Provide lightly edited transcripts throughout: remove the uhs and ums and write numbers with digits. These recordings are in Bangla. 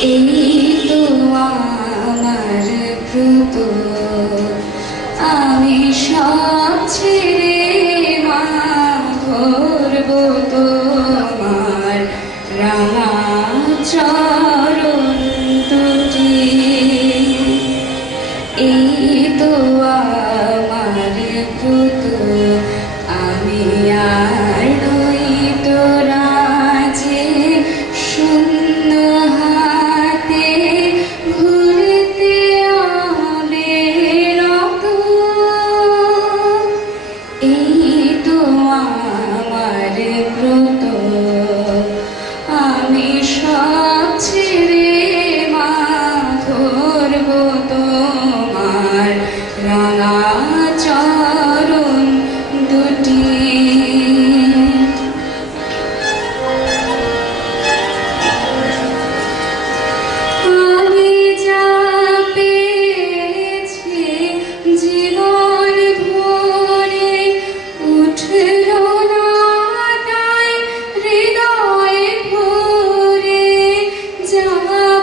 এই তো আমার ব্রত, আমি সব ছেড়ে মা ধরব তোমার রাঙা চরণ দুটি। এই তো আমার ব্রত, আমি আর নই তো রাজে শূন্য হাতে ঘুরতে হবে রত। এই তো আমার ব্রত, আমি সব ছেড়ে মা ধরব তোমার রাঙা চরণ দুটি। আমি যা পেয়েছি জীবন ভরে উঠল না তাই হৃদয় ভরে, যা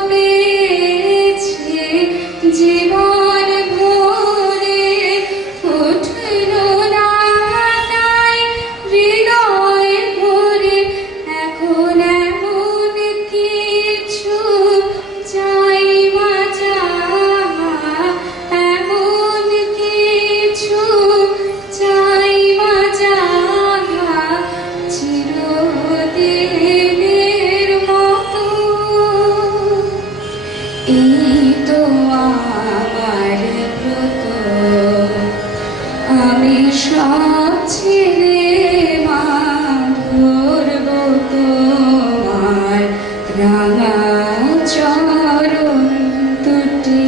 পেয়েছি জীবন ভরে উঠল না তাই হৃদয় ভরে। এখন এমন কিছু চাই মা যাহা, এমন কিছু চাই মা যাহা চিরদিনের মতো। এই তো আমার ব্রত, আমি সব ছেড়ে মা ধরব তোমার রাঙা চরণ দুটি।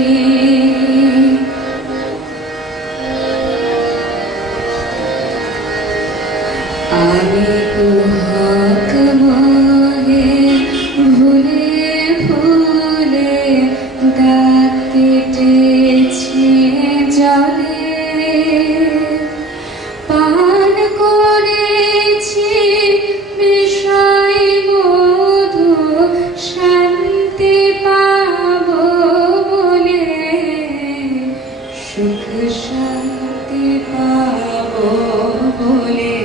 আমি কুহক মোহে ভুলে ভুলে দাগ কেটেছি জলে, পান করেছি বিষয় মধু শান্তি পাব বলে, সুখ শান্তি পাব বলে।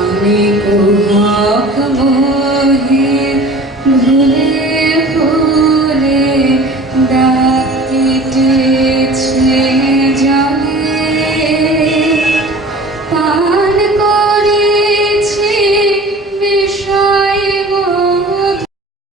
আমি কুহক মোহে ভুলে